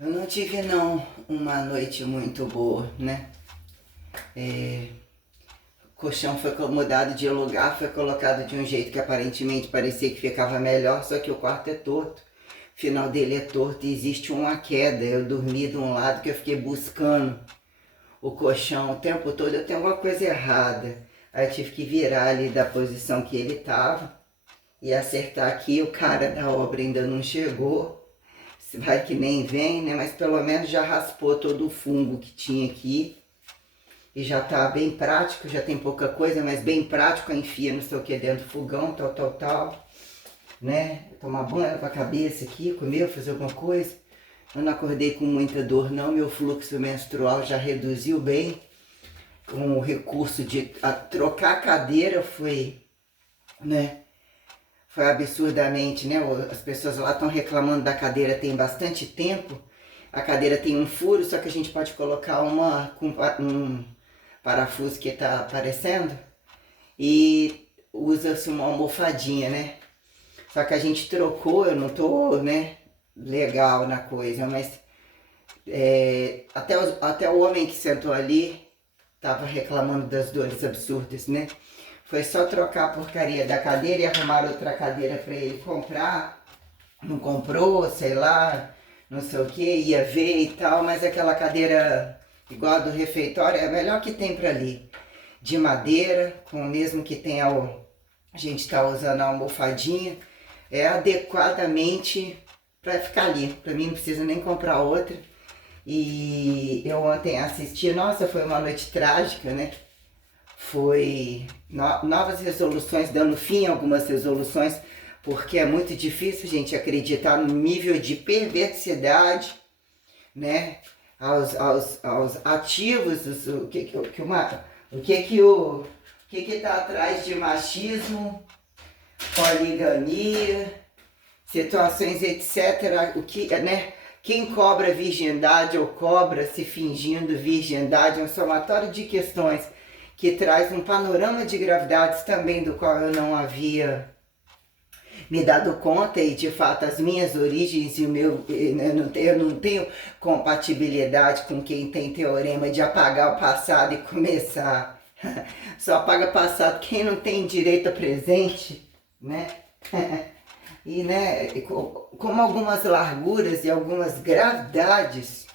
Eu não tive não uma noite muito boa, né? O colchão foi mudado de lugar, foi colocado de um jeito que aparentemente parecia que ficava melhor, só que o quarto é torto. O final dele é torto e existe uma queda. Eu dormi de um lado que eu fiquei buscando o colchão o tempo todo, eu tenho alguma coisa errada. Aí eu tive que virar ali da posição que ele estava e acertar aqui. O cara da obra ainda não chegou. Vai que nem vem, né? Mas pelo menos já raspou todo o fungo que tinha aqui. E já tá bem prático, já tem pouca coisa, mas bem prático, enfia não sei o que dentro do fogão, tal, né? Tomar banho pra cabeça aqui, comer, fazer alguma coisa. Eu não acordei com muita dor não, meu fluxo menstrual já reduziu bem. Com o recurso de trocar a cadeira foi, né? Foi absurdamente, né? As pessoas lá estão reclamando da cadeira tem bastante tempo. A cadeira tem um furo, só que a gente pode colocar um parafuso que está aparecendo e usa-se uma almofadinha, né? Só que a gente trocou, eu não tô, né, legal na coisa, mas até o homem que sentou ali tava reclamando das dores absurdas, né? Foi só trocar a porcaria da cadeira e arrumar outra cadeira para ele comprar. Não comprou, sei lá, não sei o que, ia ver e tal, mas aquela cadeira igual a do refeitório é a melhor que tem para ali. De madeira, com o mesmo que tem a gente está usando a almofadinha, é adequadamente para ficar ali. Para mim não precisa nem comprar outra. E eu ontem assisti, nossa, foi uma noite trágica, né? Foi novas resoluções, dando fim a algumas resoluções, porque é muito difícil, gente, acreditar no nível de perversidade, né? Aos ativos, o que está atrás de machismo, poligamia, situações, etc. O que, né? Quem cobra virgindade ou cobra se fingindo virgindade é um somatório de questões que traz um panorama de gravidades também do qual eu não havia me dado conta e de fato as minhas origens e o meu, eu não tenho compatibilidade com quem tem teorema de apagar o passado e começar. Só apaga passado quem não tem direito a presente, né? E né, como algumas larguras e algumas gravidades,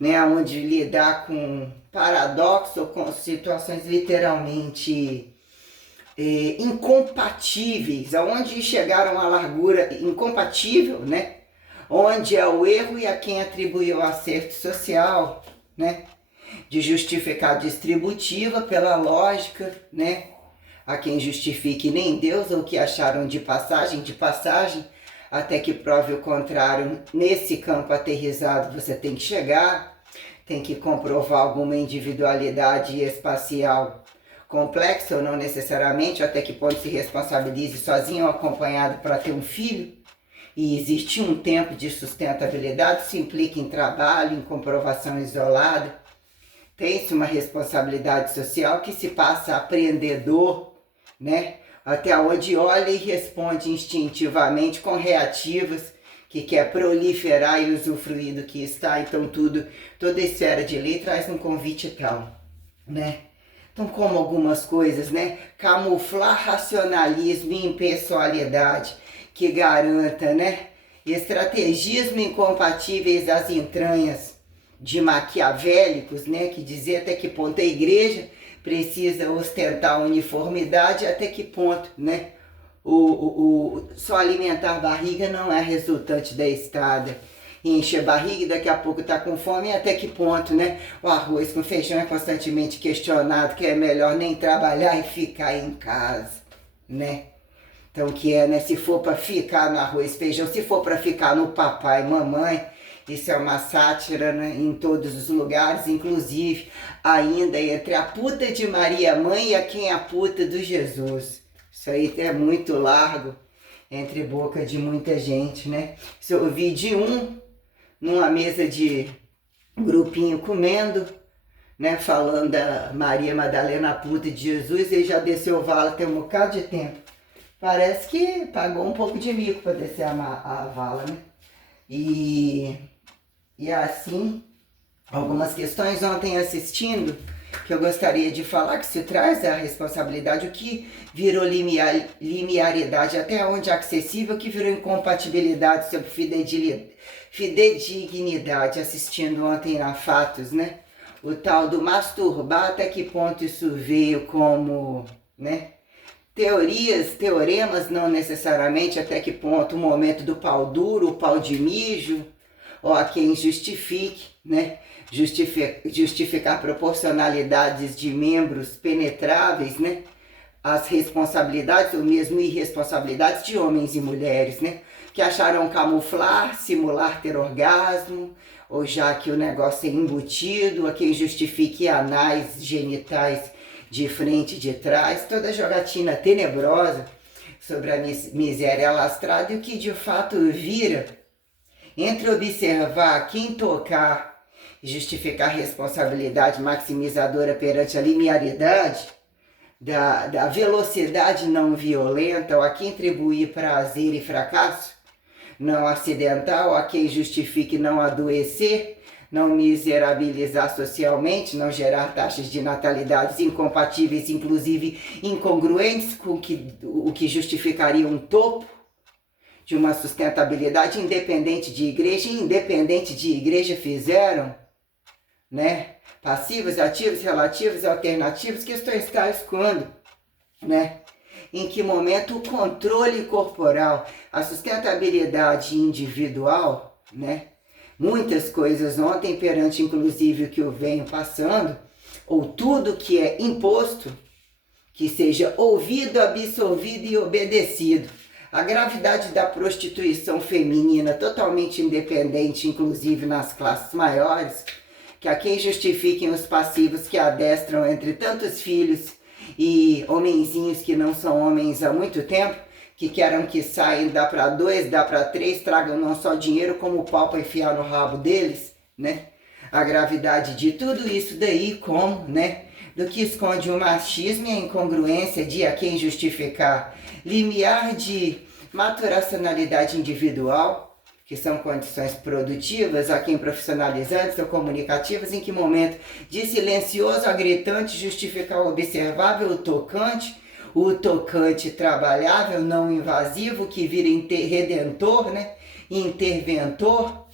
né, onde lidar com paradoxo ou com situações literalmente incompatíveis, aonde chegaram a largura incompatível, né? Onde é o erro e a quem atribuiu o acerto social, né? De justificar distributiva pela lógica, né? A quem justifique nem Deus ou que acharam de passagem, até que prove o contrário. Nesse campo aterrizado você tem que chegar, tem que comprovar alguma individualidade espacial complexa ou não necessariamente, até que ponto se responsabilize sozinho ou acompanhado para ter um filho. E existe um tempo de sustentabilidade, isso implica em trabalho, em comprovação isolada. Tem-se uma responsabilidade social que se passa aprendedor, né? Até onde olha e responde instintivamente com reativas, que quer proliferar e usufruir do que está. Então toda esfera de lei traz um convite tal, né? Então, como algumas coisas, né? Camuflar racionalismo e impessoalidade que garanta, né? Estrategismo incompatíveis às entranhas de maquiavélicos, né? Que dizer até que ponto a igreja precisa ostentar uniformidade, até que ponto, né? Só alimentar a barriga não é resultante da estada. Enche a barriga e daqui a pouco tá com fome, e até que ponto, né? O arroz com feijão é constantemente questionado, que é melhor nem trabalhar e ficar em casa, né? Então que é, né? Se for para ficar no arroz e feijão, se for para ficar no papai e mamãe, isso é uma sátira, né? Em todos os lugares, inclusive ainda entre a puta de Maria Mãe e a quem é a puta do Jesus. Isso aí é muito largo entre boca de muita gente, né? Se eu ouvi de numa mesa de grupinho comendo, né, falando da Maria Madalena puta de Jesus, ele já desceu o vala tem um bocado de tempo. Parece que pagou um pouco de mico para descer a vala, né? E E assim, algumas questões ontem assistindo, que eu gostaria de falar, que se traz a responsabilidade, o que virou limiaridade, até onde é acessível, o que virou incompatibilidade sobre fidedignidade, assistindo ontem na Fatos, né? O tal do masturbar, até que ponto isso veio como, né? Teorias, teoremas, não necessariamente até que ponto o momento do pau duro, o pau de mijo, ou a quem justifique, né? Justificar proporcionalidades de membros penetráveis, né? As responsabilidades ou mesmo irresponsabilidades de homens e mulheres, né? Que acharam camuflar, simular ter orgasmo, ou já que o negócio é embutido, a quem justifique anais genitais de frente e de trás, toda jogatina tenebrosa sobre a miséria alastrada e o que de fato vira entre observar quem tocar e justificar a responsabilidade maximizadora perante a linearidade da velocidade não violenta, ou a quem atribuir prazer e fracasso não acidental, a quem justifique não adoecer, não miserabilizar socialmente, não gerar taxas de natalidades incompatíveis, inclusive incongruentes com o que justificaria um topo de uma sustentabilidade independente de igreja, independente de igreja fizeram, né? Passivos, ativos, relativos, alternativos, questões tais quando, né? Em que momento o controle corporal, a sustentabilidade individual, né? Muitas coisas ontem, perante inclusive o que eu venho passando, ou tudo que é imposto, que seja ouvido, absolvido e obedecido. A gravidade da prostituição feminina, totalmente independente, inclusive nas classes maiores, que a quem justifiquem os passivos que adestram entre tantos filhos e homenzinhos que não são homens há muito tempo, que querem que saiam, dá para 2, dá para 3, tragam não só dinheiro como pau para enfiar no rabo deles, né? A gravidade de tudo isso daí, como, né? Do que esconde o machismo e a incongruência de a quem justificar limiar de maturacionalidade individual, que são condições produtivas, a quem profissionalizantes ou comunicativas, em que momento de silencioso a gritante justificar o observável, o tocante trabalhável, não invasivo, que vira redentor, né? Interventor,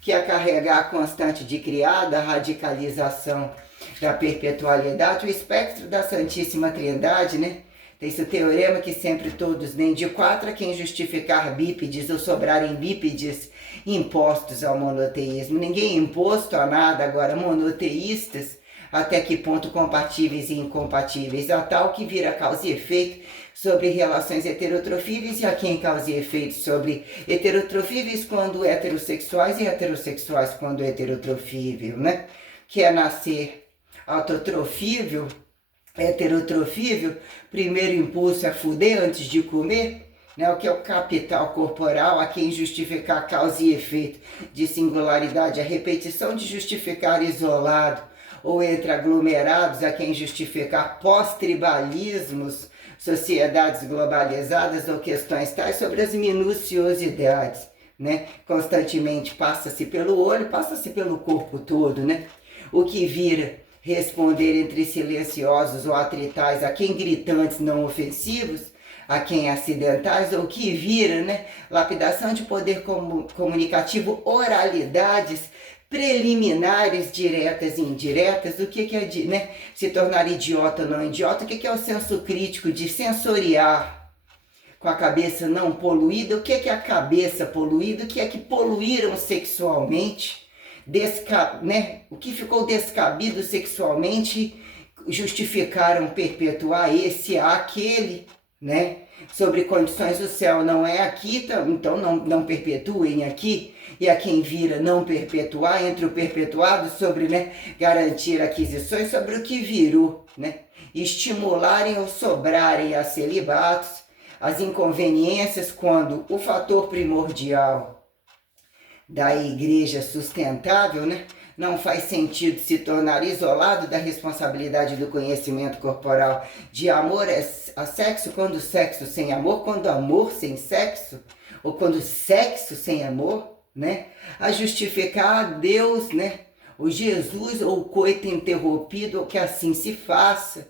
que é carregar a constante de criada, a radicalização da perpetualidade, o espectro da Santíssima Trindade, né? Tem esse teorema que sempre todos nem de 4 a quem justificar bípedes ou sobrarem bípedes impostos ao monoteísmo. Ninguém é imposto a nada, agora monoteístas, até que ponto compatíveis e incompatíveis, a tal que vira causa e efeito sobre relações heterotrofíveis e a quem causa e efeito sobre heterotrofíveis quando heterossexuais e heterossexuais quando heterotrofível, né? Que é nascer autotrofível, heterotrofível, primeiro impulso é fuder antes de comer, né? O que é o capital corporal, a quem justificar causa e efeito de singularidade, a repetição de justificar isolado ou entre aglomerados, a quem justificar pós-tribalismos, sociedades globalizadas ou questões tais sobre as minuciosidades, né? Constantemente passa-se pelo olho, passa-se pelo corpo todo, né? O que vira responder entre silenciosos ou atritais, a quem gritantes não ofensivos, a quem acidentais, ou que vira, né? Lapidação de poder comunicativo, oralidades preliminares, diretas e indiretas, o que é, né? Se tornar idiota ou não idiota, o que é o senso crítico de sensoriar com a cabeça não poluída, o que é a cabeça poluída, o que é que poluíram sexualmente, né? O que ficou descabido sexualmente, justificaram perpetuar esse a aquele, né? Sobre condições do céu não é aqui, então não perpetuem aqui, e a quem vira não perpetuar, entre o perpetuado sobre, né, garantir aquisições, sobre o que virou, né? Estimularem ou sobrarem a celibatos, as inconveniências quando o fator primordial da igreja sustentável, né, não faz sentido se tornar isolado da responsabilidade do conhecimento corporal de amor a sexo, quando sexo sem amor, quando amor sem sexo, ou quando sexo sem amor, né? A justificar Deus, né? O Jesus ou o coito interrompido, ou que assim se faça,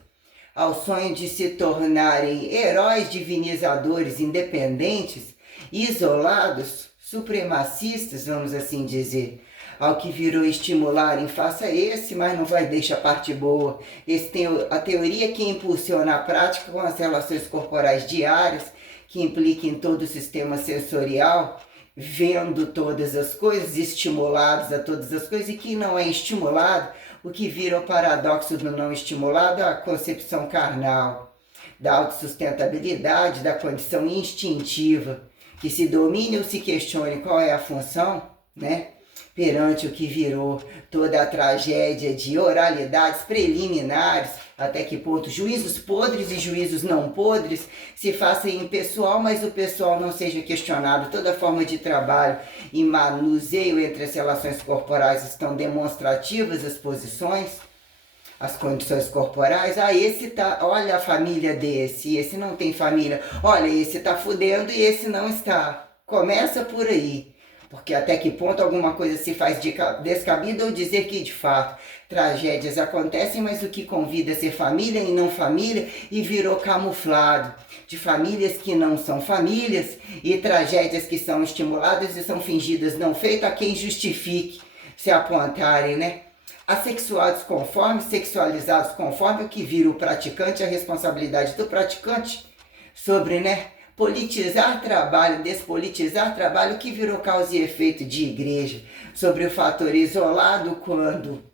ao sonho de se tornarem heróis divinizadores independentes, isolados, supremacistas, vamos assim dizer, ao que virou estimularem, faça esse, mas não vai deixar a parte boa. Esse tem a teoria que impulsiona a prática com as relações corporais diárias, que implica em todo o sistema sensorial, vendo todas as coisas, estimulados a todas as coisas, e que não é estimulado, o que vira o paradoxo do não estimulado, a concepção carnal, da autossustentabilidade, da condição instintiva, que se domine ou se questione qual é a função, né? Perante o que virou toda a tragédia de oralidades preliminares, até que ponto juízos podres e juízos não podres se façam impessoal, mas o pessoal não seja questionado. Toda forma de trabalho e manuseio entre as relações corporais estão demonstrativas, as posições, as condições corporais. Ah, esse tá, olha a família desse, esse não tem família. Olha, esse tá fudendo e esse não está. Começa por aí. Porque até que ponto alguma coisa se faz descabida ou dizer que de fato tragédias acontecem, mas o que convida a ser família e não família e virou camuflado. De famílias que não são famílias e tragédias que são estimuladas e são fingidas não feitas a quem justifique se apontarem, né? Assexuados conforme, sexualizados conforme, o que vira o praticante, a responsabilidade do praticante sobre, né? Politizar trabalho, despolitizar trabalho, que virou causa e efeito de igreja, sobre o fator isolado quando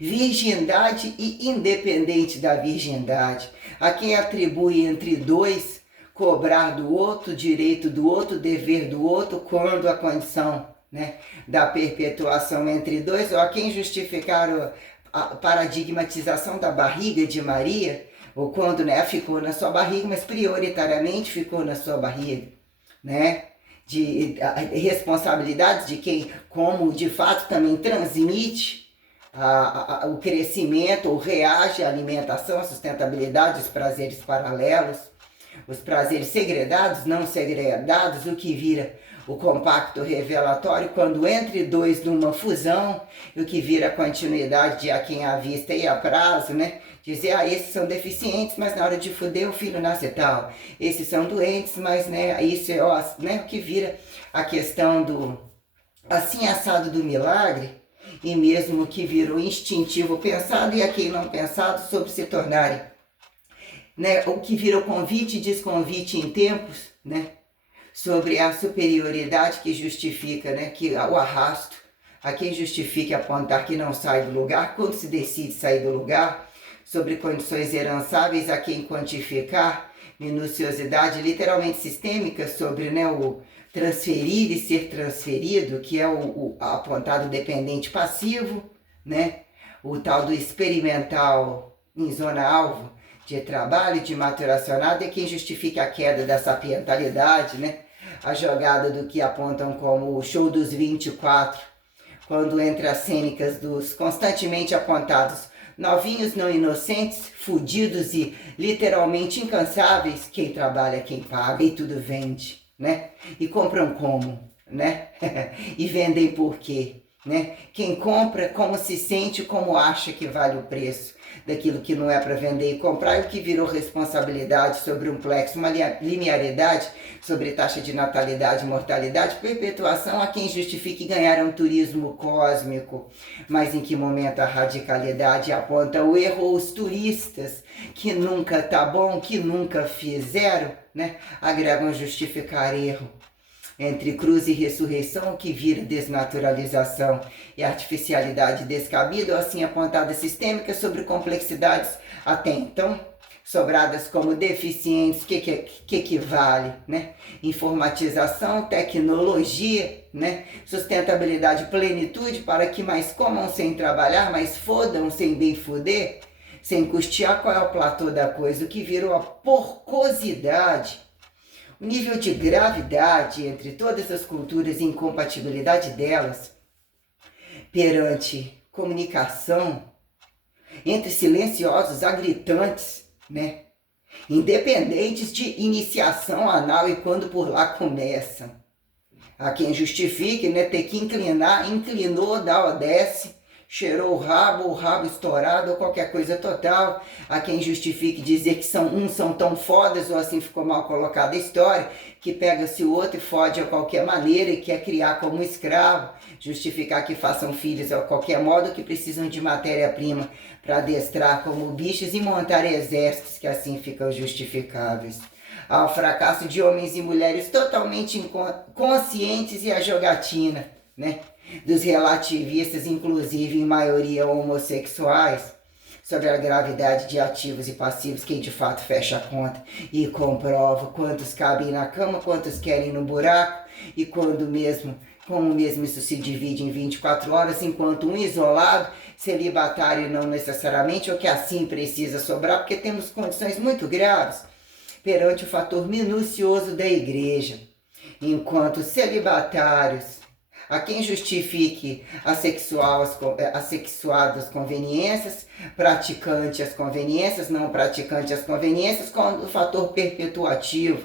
virgindade e independente da virgindade, a quem atribui entre dois, cobrar do outro, direito do outro, dever do outro, quando a condição, né, da perpetuação entre dois, ou a quem justificar a paradigmatização da barriga de Maria, ou quando, né, ficou na sua barriga, mas prioritariamente ficou na sua barriga, né? De responsabilidades de quem, como de fato também transmite o crescimento, ou reage à alimentação, à sustentabilidade, os prazeres paralelos, os prazeres segredados, não segredados, o que vira o compacto revelatório, quando entre dois numa fusão, o que vira a continuidade de a quem à vista e a prazo, né? Dizer, ah, esses são deficientes, mas na hora de fuder o filho nasce tal. Esses são doentes, mas, né, isso é, ó, né, o que vira a questão do assim assado do milagre, e mesmo que virou instintivo pensado e a quem não pensado sobre se tornarem, né, o que virou convite e desconvite em tempos, né, sobre a superioridade que justifica, né, que o arrasto, a quem justifica apontar que não sai do lugar, quando se decide sair do lugar, sobre condições herançáveis a quem quantificar, minuciosidade literalmente sistêmica sobre, né, o transferir e ser transferido, que é o apontado dependente passivo, né, o tal do experimental em zona alvo de trabalho, de maturacionado, é quem justifica a queda da sapientalidade, né, a jogada do que apontam como o show dos 24, quando entre as cênicas dos constantemente apontados novinhos não inocentes, fudidos e literalmente incansáveis, quem trabalha, quem paga e tudo vende, né? E compram como, né? E vendem por quê, né? Quem compra, como se sente, como acha que vale o preço daquilo que não é para vender e comprar, e o que virou responsabilidade sobre um plexo, uma linearidade sobre taxa de natalidade, mortalidade, perpetuação a quem justifique ganhar um turismo cósmico, mas em que momento a radicalidade aponta o erro, ou os turistas que nunca tá bom, que nunca fizeram, né, agregam justificar erro. Entre cruz e ressurreição, que vira desnaturalização e artificialidade descabida, ou assim apontada sistêmica sobre complexidades até então sobradas como deficientes, que equivale, né? Informatização, tecnologia, né? Sustentabilidade, plenitude, para que mais comam sem trabalhar, mais fodam sem bem foder, sem custear. Qual é o platô da coisa? O que virou a porcosidade, o nível de gravidade entre todas as culturas e incompatibilidade delas perante comunicação, entre silenciosos a gritantes, né? Independentes de iniciação anal e quando por lá começam. Há quem justifique, né, ter que inclinar, inclinou, dá ou desce, cheirou o rabo estourado ou qualquer coisa total. Há quem justifique dizer que uns são tão fodas, ou assim ficou mal colocada a história, que pega-se o outro e fode de qualquer maneira e quer criar como escravo, justificar que façam filhos de qualquer modo, que precisam de matéria-prima para adestrar como bichos e montar exércitos que assim ficam justificáveis. Há o fracasso de homens e mulheres totalmente conscientes e a jogatina, né? Dos relativistas, inclusive em maioria homossexuais, sobre a gravidade de ativos e passivos, quem de fato fecha a conta e comprova quantos cabem na cama, quantos querem no buraco e como mesmo isso se divide em 24 horas, enquanto um isolado, celibatário não necessariamente, ou que assim precisa sobrar, porque temos condições muito graves perante o fator minucioso da igreja, enquanto celibatários, a quem justifique assexuadas conveniências, praticante as conveniências, não praticante as conveniências, com o fator perpetuativo,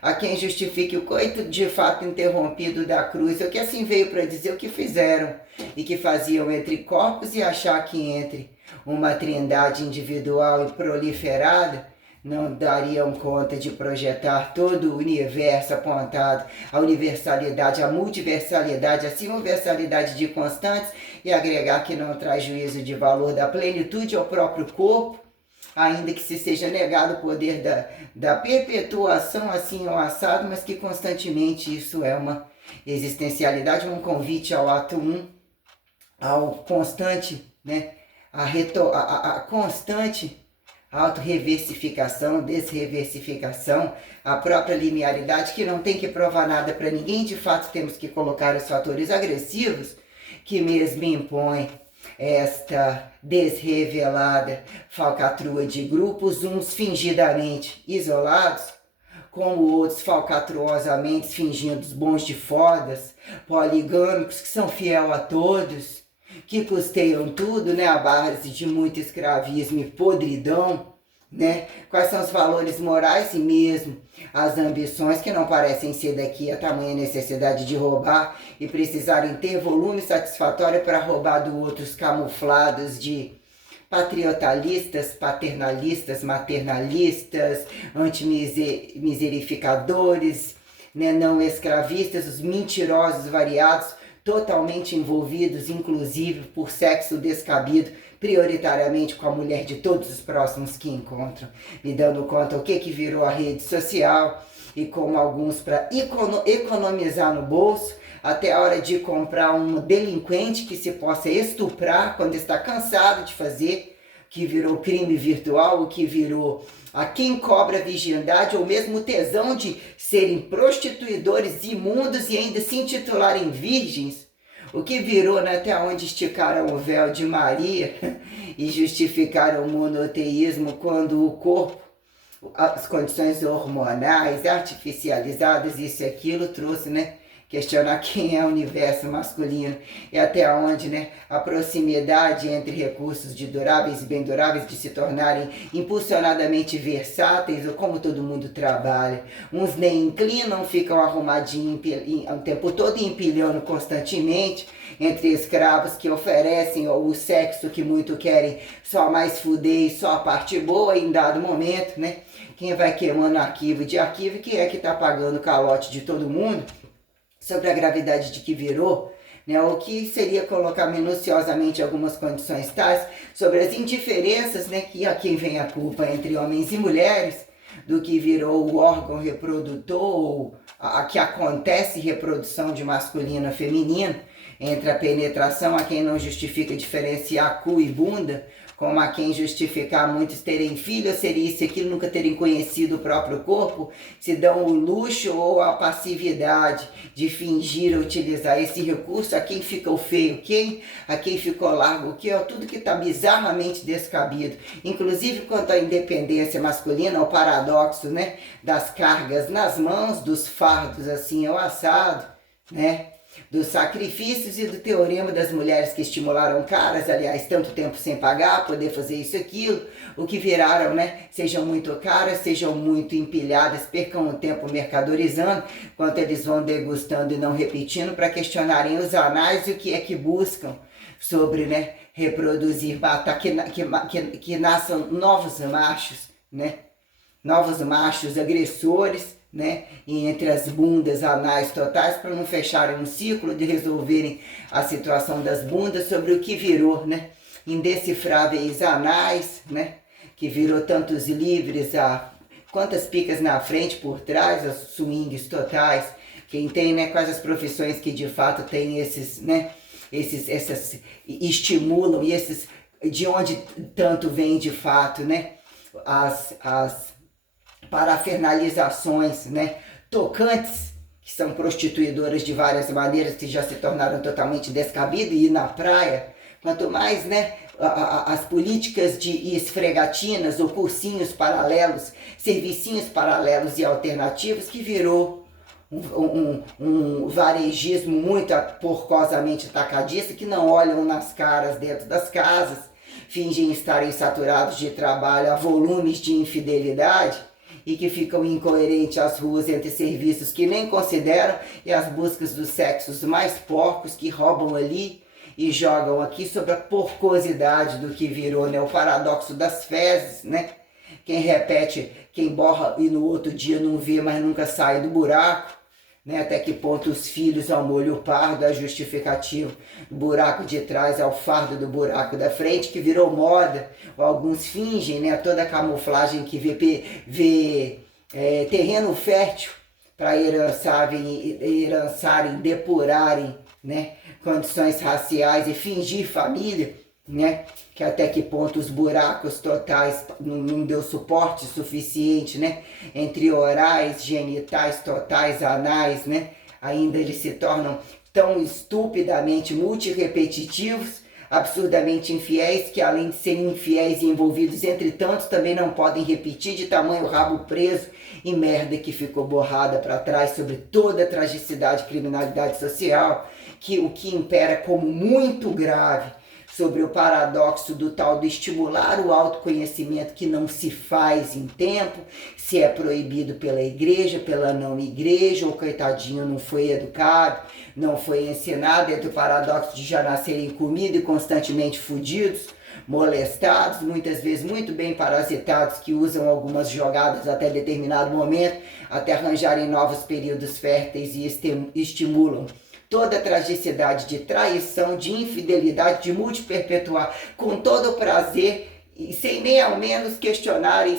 a quem justifique o coito de fato interrompido da cruz, o que assim veio para dizer o que fizeram, e que faziam entre corpos e achar que entre uma trindade individual e proliferada, não dariam conta de projetar todo o universo apontado à universalidade, à multiversalidade, à simulversalidade de constantes e agregar que não traz juízo de valor da plenitude ao próprio corpo, ainda que se seja negado o poder da perpetuação assim ou assado, mas que constantemente isso é uma existencialidade, um convite ao ato 1, ao constante, né, a constante autorreversificação, desreversificação, a própria linearidade, que não tem que provar nada para ninguém, de fato temos que colocar os fatores agressivos, que mesmo impõem esta desrevelada falcatrua de grupos, uns fingidamente isolados, como outros falcatruosamente fingindo os bons de fodas, poligâmicos, que são fiel a todos, que custeiam tudo, né, à base de muito escravismo e podridão, né? Quais são os valores morais e mesmo as ambições que não parecem ser daqui a tamanha necessidade de roubar e precisarem ter volume satisfatório para roubar do outros camuflados de patriotalistas, paternalistas, maternalistas, antimiserificadores, né, não escravistas, os mentirosos variados, totalmente envolvidos, inclusive por sexo descabido, prioritariamente com a mulher de todos os próximos que encontram, me dando conta o que virou a rede social e como alguns, para economizar no bolso, até a hora de comprar um delinquente que se possa estuprar quando está cansado de fazer, que virou crime virtual, o que virou a quem cobra virgindade, ou mesmo o tesão de serem prostituidores imundos e ainda se intitularem virgens, o que virou, né, até onde esticaram o véu de Maria e justificaram o monoteísmo quando o corpo, as condições hormonais, artificializadas, isso e aquilo, trouxe, né, questionar quem é o universo masculino e até onde, né, a proximidade entre recursos de duráveis e bem duráveis de se tornarem impulsionadamente versáteis, ou como todo mundo trabalha. Uns nem inclinam, ficam arrumadinhos o tempo todo empilhando constantemente entre escravos que oferecem o sexo que muito querem, só mais fuder e só a parte boa em dado momento, né? Quem vai queimando arquivo de arquivo, quem é que está pagando o calote de todo mundo? Sobre a gravidade de que virou, né, o que seria colocar minuciosamente algumas condições tais sobre as indiferenças, né, que a quem vem a culpa entre homens e mulheres, do que virou o órgão reprodutor, ou a que acontece reprodução de masculino a feminino, entre a penetração, a quem não justifica diferenciar cu e bunda, como a quem justificar muitos terem filhos, seria isso e aquilo, nunca terem conhecido o próprio corpo, se dão o luxo ou a passividade de fingir utilizar esse recurso, a quem fica o feio quem, a quem ficou largo o que, ó, tudo que está bizarramente descabido, inclusive quanto à independência masculina, ao paradoxo, né, das cargas nas mãos, dos fardos assim ao assado, né? dos sacrifícios e do teorema das mulheres que estimularam caras, aliás, tanto tempo sem pagar, poder fazer isso e aquilo, o que viraram, né? Sejam muito caras, sejam muito empilhadas, percam o tempo mercadorizando, enquanto eles vão degustando e não repetindo, para questionarem os anais e o que é que buscam sobre, né, reproduzir, matar, que nasçam novos machos, né? Novos machos agressores, né? E entre as bundas anais totais, para não fecharem um ciclo de resolverem a situação das bundas sobre o que virou, né? Indecifráveis anais, né? Que virou tantos livres, quantas picas na frente, por trás, as swings totais. Quem tem, né? Quais as profissões que de fato tem esses, né? Essas estimulam e esses de onde tanto vem de fato, né? As parafernalizações, né, tocantes, que são prostituidoras de várias maneiras, que já se tornaram totalmente descabidas, e na praia, quanto mais, né, as políticas de esfregatinas ou cursinhos paralelos, servicinhos paralelos e alternativos, que virou um varejismo muito porcosamente atacadista, que não olham nas caras dentro das casas, fingem estarem saturados de trabalho a volumes de infidelidade, e que ficam incoerentes às ruas entre serviços que nem consideram e as buscas dos sexos mais porcos que roubam ali e jogam aqui sobre a porcosidade do que virou, né, o paradoxo das fezes, né? Quem repete, quem borra e no outro dia não vê, mas nunca sai do buraco, né? Até que ponto os filhos ao molho pardo é justificativo, o buraco de trás é o fardo do buraco da frente, que virou moda, ou alguns fingem, né, toda a camuflagem que vê terreno fértil para herançarem, depurarem, né, condições raciais e fingir família, né, que até que ponto os buracos totais não deu suporte suficiente, né, entre orais, genitais, totais, anais, né, ainda eles se tornam tão estupidamente multirepetitivos, absurdamente infiéis, que além de serem infiéis e envolvidos entre tantos, também não podem repetir, de tamanho rabo preso e merda que ficou borrada para trás sobre toda a tragicidade e criminalidade social, que o que impera como muito grave sobre o paradoxo do tal do estimular o autoconhecimento que não se faz em tempo, se é proibido pela igreja, pela não igreja, ou coitadinho não foi educado, não foi ensinado, entre o paradoxo de já nascerem comidos e constantemente fudidos, molestados, muitas vezes muito bem parasitados, que usam algumas jogadas até determinado momento, até arranjarem novos períodos férteis e estimulam toda a tragicidade de traição, de infidelidade, de multiperpetuar, com todo o prazer, e sem nem ao menos questionarem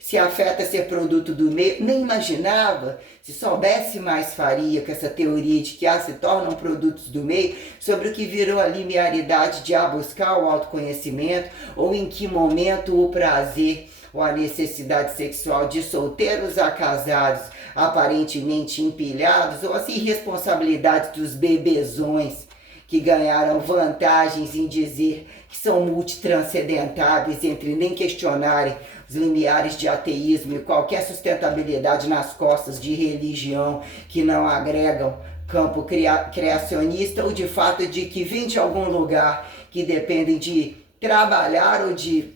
se afeta ser produto do meio. Nem imaginava, se soubesse mais faria com essa teoria de que se tornam produtos do meio, sobre o que virou a linearidade de buscar o autoconhecimento, ou em que momento o prazer ou a necessidade sexual de solteiros a casados, aparentemente empilhados, ou as irresponsabilidades dos bebezões que ganharam vantagens em dizer que são multitranscendentáveis, entre nem questionarem os limiares de ateísmo e qualquer sustentabilidade nas costas de religião que não agregam campo criacionista, ou de fato de que vêm de algum lugar, que dependem de trabalhar ou de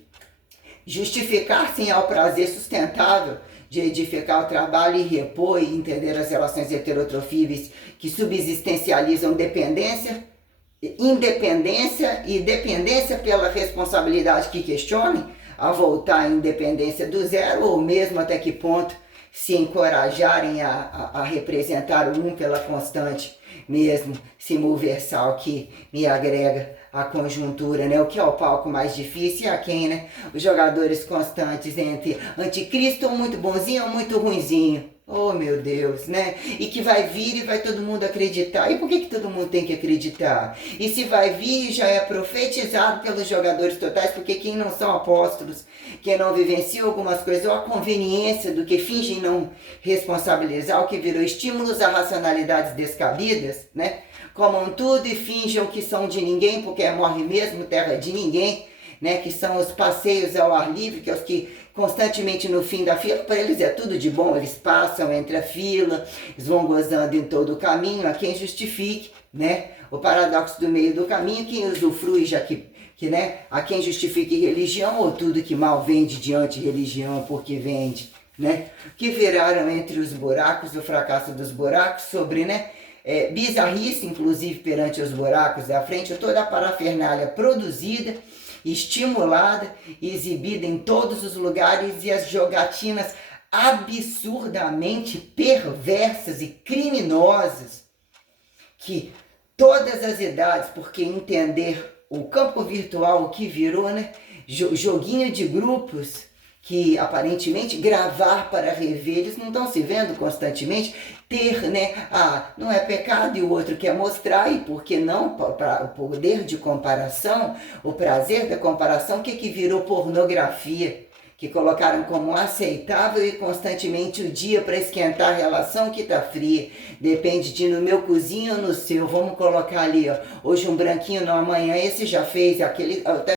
justificar-se ao prazer sustentável de edificar o trabalho e repor e entender as relações heterotrofíveis que subsistencializam independência e dependência pela responsabilidade que questione, a voltar à independência do zero, ou mesmo até que ponto se encorajarem a representar o um pela constante mesmo simulversal que me agrega a conjuntura, né? O que é o palco mais difícil é a quem, né? Os jogadores constantes entre anticristo, ou muito bonzinho ou muito ruinzinho. Oh, meu Deus, né? E que vai vir e vai todo mundo acreditar. E por que todo mundo tem que acreditar? E se vai vir, já é profetizado pelos jogadores totais, porque quem não são apóstolos, quem não vivenciam algumas coisas, ou a conveniência do que fingem não responsabilizar, o que virou estímulos a racionalidades descabidas, né? Comam tudo e finjam que são de ninguém, porque morre mesmo, terra de ninguém, né? Que são os passeios ao ar livre, que é os que constantemente no fim da fila, para eles é tudo de bom, eles passam entre a fila, eles vão gozando em todo o caminho, a quem justifique, né? O paradoxo do meio do caminho, quem usufrui, já que né, a quem justifique religião, ou tudo que mal vende diante religião porque vende, né? Que viraram entre os buracos, o fracasso dos buracos, sobre, né? Bizarrice, inclusive, perante os buracos da frente, toda a parafernália produzida, estimulada, exibida em todos os lugares, e as jogatinas absurdamente perversas e criminosas, que todas as idades, porque entender o campo virtual, o que virou, né? Joguinho de grupos, que aparentemente gravar para rever, eles não estão se vendo constantemente, ter, né, não é pecado e o outro quer mostrar, e por que não, para o poder de comparação, o prazer da comparação, que virou pornografia, que colocaram como aceitável e constantemente o dia para esquentar a relação que tá fria, depende de no meu cozinho ou no seu, vamos colocar ali, ó, hoje um branquinho, não, amanhã esse já fez, aquele, até